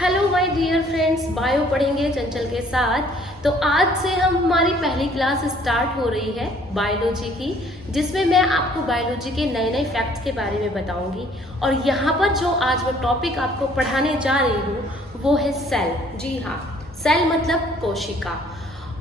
Hello my dear friends, bio पढ़ेंगे चंचल के साथ। तो आज से हमारी पहली क्लास स्टार्ट हो रही है बायोलॉजी की, जिसमें मैं आपको बायोलॉजी के नए नए फैक्ट्स के बारे में बताऊंगी। और यहाँ पर जो आज मैं टॉपिक आपको पढ़ाने जा रही हूँ वो है सेल। जी हाँ, सेल मतलब कोशिका।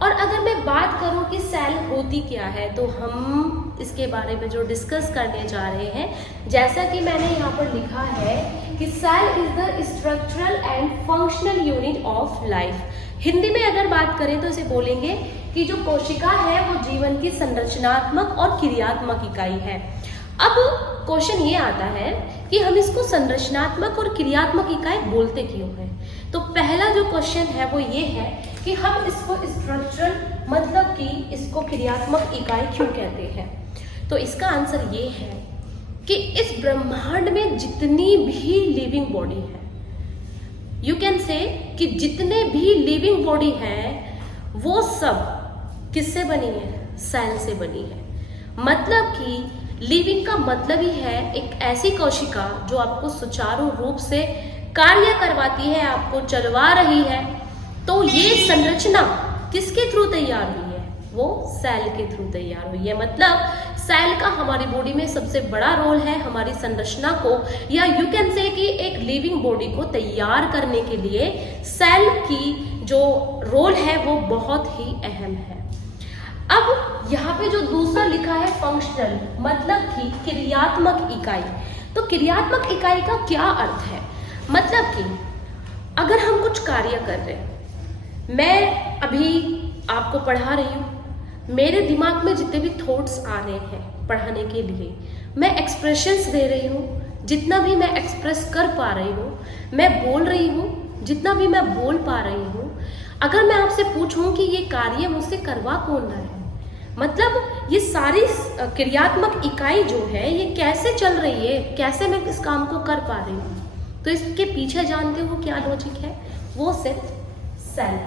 और अगर मैं बात करूं कि सेल होती क्या है, तो हम इसके बारे में जो डिस्कस करने जा रहे हैं, जैसा कि मैंने यहाँ पर लिखा है कि cell is the structural and functional unit of life. Hindi में अगर बात करें तो इसे बोलेंगे कि जो कोशिका है वो जीवन की संरचनात्मक और क्रियात्मक इकाई है। अब क्वेश्चन ये आता है कि हम इसको संरचनात्मक और क्रियात्मक इकाई बोलते क्यों हैं। तो पहला जो क्वेश्चन है वो ये है कि हम इसको स्ट्रक्चरल मतलब कि इसको क्रियात्मक इकाई क्यों कहते हैं। तो इसका आंसर ये है कि इस ब्रह्मांड में जितनी भी लिविंग बॉडी है, यू कैन से कि जितने भी लिविंग बॉडी है वो सब किससे बनी है? सेल से बनी है। मतलब कि लिविंग का मतलब ही है एक ऐसी कोशिका जो आपको सुचारू रूप से कार्य करवाती है, आपको चलवा रही है। तो ये संरचना किसके थ्रू तैयार हुई है? वो सेल के थ्रू तैयार हुई है। मतलब सेल का हमारी बॉडी में सबसे बड़ा रोल है हमारी संरचना को, या यू कैन से कि एक लिविंग बॉडी को तैयार करने के लिए सेल की जो रोल है वो बहुत ही अहम है। अब यहाँ पे जो दूसरा लिखा है फंक्शनल मतलब कि क्रियात्मक इकाई। तो क्रियात्मक इकाई का क्या अर्थ है? मतलब कि अगर हम कुछ कार्य कर रहे हैं, मैं अभी आपको पढ़ा रही हूँ, मेरे दिमाग में जितने भी थॉट्स आ रहे हैं पढ़ाने के लिए, मैं एक्सप्रेशंस दे रही हूँ, जितना भी मैं एक्सप्रेस कर पा रही हूँ, मैं बोल रही हूँ जितना भी मैं बोल पा रही हूँ। अगर मैं आपसे पूछूं कि ये कार्य मुझसे करवा कौन रहा है, मतलब ये सारी क्रियात्मक इकाई जो है ये कैसे चल रही है, कैसे मैं इस काम को कर पा रही हूँ, तो इसके पीछे जानते हो क्या लॉजिक है? वो सिर्फ सेल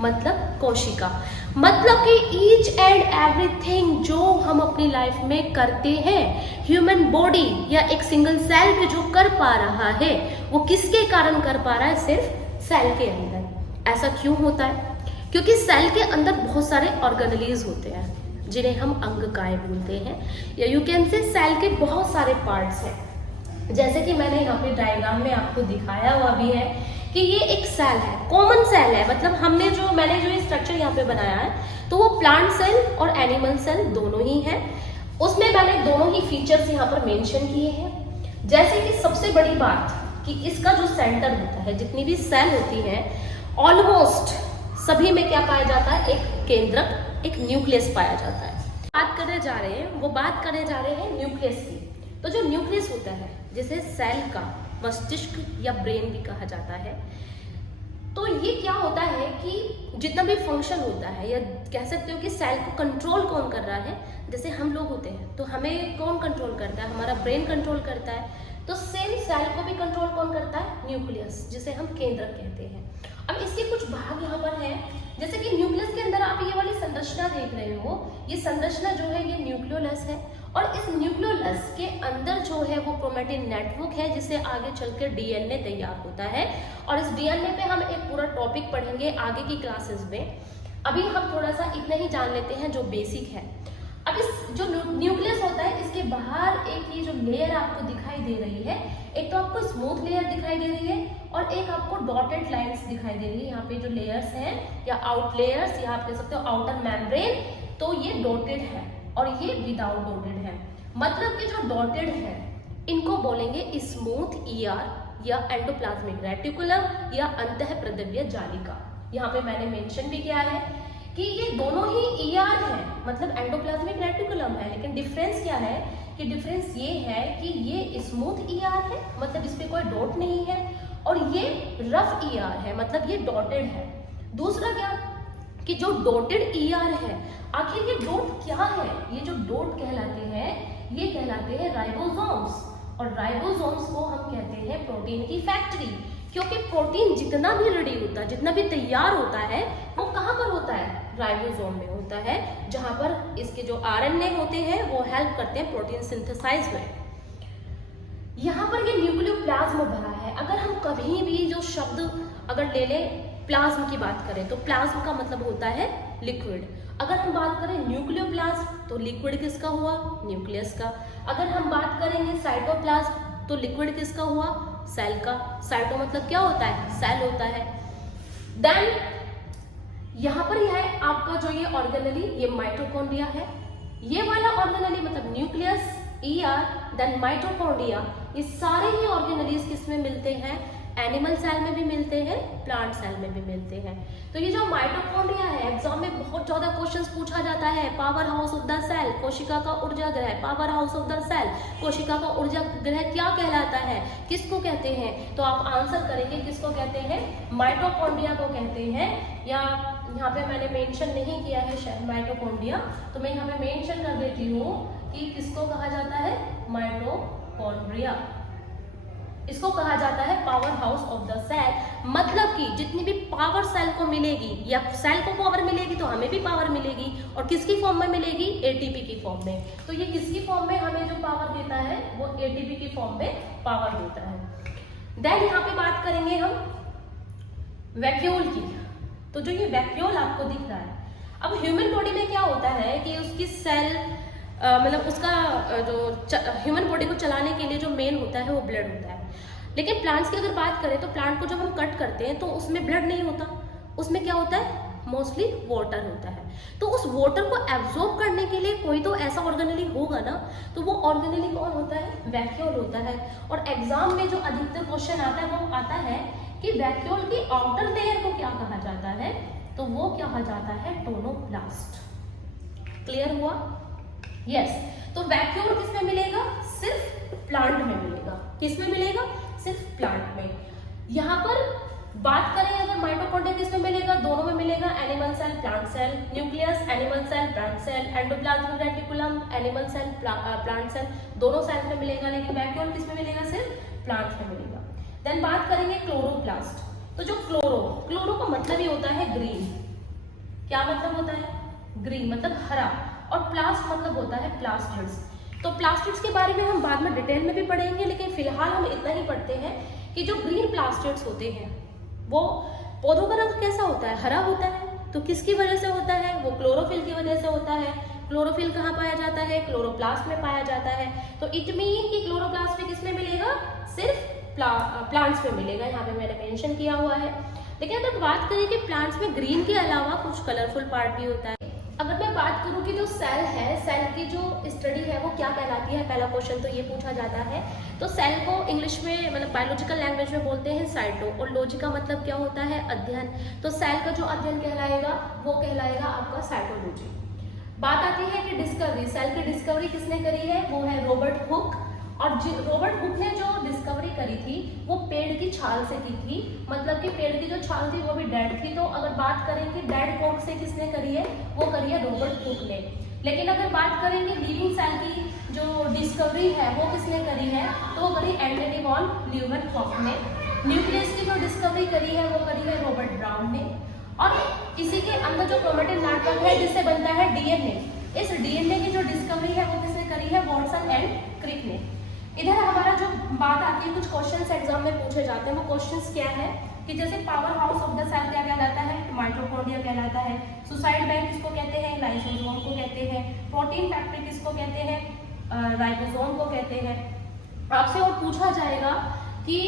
मतलब कोशिका। मतलब कि ईच एंड एवरीथिंग जो हम अपनी लाइफ में करते हैं, ह्यूमन बॉडी या एक सिंगल सेल पे जो कर पा रहा है वो किसके कारण कर पा रहा है? सिर्फ सेल के अंदर। ऐसा क्यों होता है? क्योंकि सेल के अंदर बहुत सारे ऑर्गेनेलीज होते हैं जिन्हें हम अंगकाय बोलते हैं, या यू कैन से सेल के बहुत सारे पार्ट्स हैं। जैसे कि मैंने यहाँ पे डायग्राम में आपको दिखाया हुआ भी है कि ये एक सेल है, कॉमन सेल है। मतलब मैंने जो स्ट्रक्चर यहाँ पे बनाया है तो वो प्लांट सेल और एनिमल सेल दोनों ही है। उसमें मैंने दोनों ही फीचर्स यहाँ पर मेंशन किए हैं। जैसे कि सबसे बड़ी बात कि इसका जो सेंटर होता है, जितनी भी सेल होती है ऑलमोस्ट सभी में क्या पाया जाता है? एक केंद्रक, एक न्यूक्लियस पाया जाता है। बात करने जा रहे हैं न्यूक्लियस की। तो जो न्यूक्लियस होता है जिसे सेल का मस्तिष्क या ब्रेन भी कहा जाता है, तो ये क्या होता है कि जितना भी फंक्शन होता है, या कह सकते हो कि सेल को कंट्रोल कौन कर रहा है। जैसे हम लोग होते हैं तो हमें कौन कंट्रोल करता है? हमारा ब्रेन कंट्रोल करता है। तो सेम सेल को भी कंट्रोल कौन करता है? न्यूक्लियस, जिसे हम केंद्रक कहते हैं। अब इसके कुछ भाग यहाँ पर हैं, जैसे कि न्यूक्लियस के अंदर आप ये वाली संरचना देख रहे हो, ये संरचना जो है ये न्यूक्लियोलस है। और इस न्यूक्लियोलस के अंदर जो है वो क्रोमैटिन नेटवर्क है, जिससे आगे चलकर डीएनए तैयार होता है। और इस डीएनए पे हम एक पूरा टॉपिक पढ़ेंगे आगे की क्लासेस में। अभी हम थोड़ा सा इतना ही जान लेते हैं जो बेसिक है। अब इस जो न्यूक्लियस होता है, इसके बाहर एक ये जो लेयर आपको दिखाई दे रही है, एक तो आपको स्मूथ लेयर दिखाई दे रही है और एक आपको डॉटेड लाइंस दिखाई दे रही है। यहाँ पे जो लेयर्स हैं या आउट लेयर्स, या आप कह सकते हो आउटर मेम्ब्रेन, तो ये डॉटेड है और ये विदाउट डॉटेड है। मतलब कि जो डॉटेड है इनको बोलेंगे स्मूथ ईआर या एंडोप्लाज्मिक रेटिकुलम या अंतःप्रद्रव्य जालिका। यहाँ पे मैंने मेंशन भी किया है कि ये दोनों ही ईआर है, मतलब एंडोप्लाज्मिक रेटिकुलम है। लेकिन डिफरेंस क्या है कि डिफरेंस ये है कि ये स्मूथ ईआर है, मतलब इस पे कोई डॉट नहीं है, और ये रफ ईआर है, मतलब ये डॉटेड है। दूसरा क्या कि जो डॉटेड ईआर है, आखिर ये डॉट क्या है? ये जो डॉट कहलाते हैं ये कहलाते हैं राइबोसोम्स। और राइबोसोम्स को हम कहते हैं प्रोटीन की फैक्ट्री, क्योंकि प्रोटीन जितना भी रेडी होता है, जितना भी तैयार होता है, वो कहाँ पर होता है? राइबोसोम में होता है, जहां पर इसके जो आरएनए होते हैं वो हेल्प करते हैं प्रोटीन सिंथेसाइज में। यहाँ पर ये न्यूक्लियोप्लाज्म भरा है। अगर हम कभी भी जो शब्द अगर ले लें, प्लाज्म की बात करें तो प्लाज्म का मतलब होता है लिक्विड। अगर हम बात करें न्यूक्लियोप्लाज्म तो लिक्विड किसका हुआ, न्यूक्लियस का। अगर हम बात करेंगे साइटोप्लाज्म तो लिक्विड किसका हुआ, सेल का। साइटो मतलब क्या होता है, सेल होता है। देन यहाँ पर यह है आपका जो ये ऑर्गेनली, ये माइटोकॉन्ड्रिया है। ये वाला ऑर्गेनली मतलब न्यूक्लियस, ईआर, देन माइटोकॉन्ड्रिया, ये सारे ही ऑर्गेनलीज किस में मिलते हैं, एनिमल सेल में भी मिलते हैं, प्लांट सेल में भी मिलते हैं। तो ये जो माइटोकॉन्ड्रिया है, एग्जाम में बहुत ज्यादा क्वेश्चंस पूछा जाता है। Power house of the cell, कोशिका का ऊर्जा ग्रह, power house of the cell, कोशिका का ऊर्जा ग्रह क्या कहलाता है, किसको कहते हैं। तो आप आंसर करेंगे किसको कहते हैं, माइटोकॉन्ड्रिया को कहते हैं। या यहाँ पे मैंने मेंशन नहीं किया है शायद माइटोकॉन्ड्रिया, तो मैं यहाँ पे मेंशन कर देती हूँ कि किसको कहा जाता है, माइटोकॉन्ड्रिया। इसको कहा जाता है power house of the cell. मतलब कि जितनी भी पावर सेल को मिलेगी, या सेल को पावर मिलेगी तो हमें भी पावर मिलेगी, और किसकी फॉर्म में मिलेगी, एटीपी की फॉर्म में। तो ये किसकी फॉर्म में हमें जो पावर देता है, वो एटीपी की फॉर्म में पावर देता है। देन यहाँ पे बात करेंगे हम वैक्यूल की। तो जो ये वैक्यूल आपको दिख रहा है, अब ह्यूमन बॉडी में क्या होता है कि उसकी सेल मतलब उसका जो ह्यूमन बॉडी को चलाने के लिए जो मेन होता है वो ब्लड होता है। लेकिन प्लांट्स की अगर बात करें तो प्लांट को जब हम कट करते हैं तो उसमें ब्लड नहीं होता, उसमें क्या होता है, मोस्टली वाटर होता है। तो उस वाटर को एब्जॉर्ब करने के लिए कोई तो ऐसा ऑर्गेनली होगा ना, तो वो ऑर्गेनली कौन होता है, वैक्यूल होता है। और एग्जाम में जो अधिकतर क्वेश्चन आता है वो आता है कि वैक्यूल की आउटर लेयर को क्या कहा जाता है, तो वो कहा जाता है टोनोप्लास्ट। क्लियर हुआ, यस। तो वैक्यूल किसमें मिलेगा, सिर्फ प्लांट में मिलेगा। किसमें मिलेगा, सिर्फ प्लांट में। यहाँ पर बात करें अगर माइटोकॉन्ड्रिया किसमें मिलेगा, दोनों में मिलेगा, animal cell, plant cell, nucleus, animal cell, plant cell, endoplasmic reticulum, animal cell, plant cell, दोनों सेल में मिलेगा। लेकिन वैक्यूल किसमें मिलेगा, सिर्फ प्लांट में मिलेगा। देन बात करेंगे क्लोरोप्लास्ट। तो जो क्लोरो का मतलब ही होता है ग्रीन। क्या मतलब होता है, ग्रीन मतलब हरा, और प्लास्ट मतलब होता है प्लास्टिड्स। तो प्लास्टिड्स के बारे में हम बाद में डिटेल में भी पढ़ेंगे, लेकिन फिलहाल हम इतना ही पढ़ते हैं कि जो ग्रीन प्लास्टिड्स होते हैं वो पौधों का रंग कैसा होता है, हरा होता है। तो किसकी वजह से होता है, वो क्लोरोफिल की वजह से होता है। क्लोरोफिल कहाँ पाया जाता है, क्लोरोप्लास्ट में पाया जाता है। तो इट मीन कि क्लोरोप्लास्ट में किसमें मिलेगा, सिर्फ प्लांट्स में मिलेगा। यहाँ पे मैंने मेंशन किया हुआ है। लेकिन अगर बात करें कि प्लांट्स में ग्रीन के अलावा कुछ कलरफुल पार्ट भी होता है। अगर मैं बात करूँ कि जो सेल है, सेल की जो स्टडी है वो क्या कहलाती है, पहला क्वेश्चन तो ये पूछा जाता है। तो सेल को इंग्लिश में मतलब बायोलॉजिकल लैंग्वेज में बोलते हैं साइटो, और लॉजी का मतलब क्या होता है, अध्ययन। तो सेल का जो अध्ययन कहलाएगा वो कहलाएगा आपका साइटोलॉजी। बात आती है कि डिस्कवरी, सेल की डिस्कवरी किसने करी है, वो है रॉबर्ट हुक। और रॉबर्ट हुक ने जो डिस्कवरी करी थी वो पेड़ की छाल से की थी। मतलब कि पेड़ की जो छाल थी वो भी डेड थी। तो अगर बात करें कि डेड कोट से किसने करी है, वो करी है रॉबर्ट हुक ने। लेकिन अगर बात करेंगे लिविंग सेल की जो डिस्कवरी है वो किसने करी है, तो वो करी एंटनी वॉन ल्यूवेनहॉफ ने। न्यूक्लियस की जो डिस्कवरी करी है वो करी है रॉबर्ट ब्राउन ने। और इसी के अंदर जो क्रोमेटिन नेटवर्क है जिससे बनता है डीएनए, इस डीएनए की जो डिस्कवरी है वो किसने करी है, वॉटसन एंड क्रिक ने। इधर हमारा जो बात आती है, कुछ क्वेश्चंस एग्जाम में पूछे जाते हैं। वो क्वेश्चंस क्या है कि जैसे power house of the cell क्या कहलाता है, माइटोकॉन्ड्रिया कहलाता है। सुसाइड बैंक किसको कहते हैं, लाइसोसोम को कहते हैं। प्रोटीन फैक्ट्री किसको कहते हैं, राइबोसोम को कहते हैं। आपसे और पूछा जाएगा कि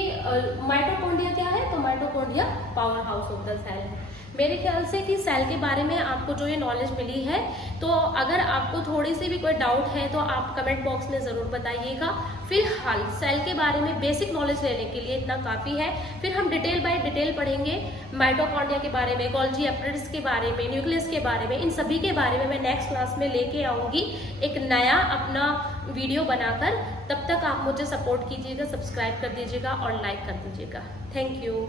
माइटोकॉन्ड्रिया क्या है, तो mitochondria power house of the cell है। मेरे ख्याल से कि सेल के बारे में आपको जो ये नॉलेज मिली है, तो अगर आपको थोड़ी सी भी कोई डाउट है तो आप कमेंट बॉक्स में ज़रूर बताइएगा। फिलहाल सेल के बारे में बेसिक नॉलेज लेने के लिए इतना काफ़ी है। फिर हम डिटेल बाय डिटेल पढ़ेंगे माइटोकॉन्ड्रिया के बारे में, गोल्जी एप्रेटिस के बारे में, न्यूक्लियस के बारे में। इन सभी के बारे में मैं नेक्स्ट क्लास में लेके आऊँगी एक नया अपना वीडियो बनाकर। तब तक आप मुझे सपोर्ट कीजिएगा, सब्सक्राइब कर दीजिएगा और लाइक कर दीजिएगा। Thank you.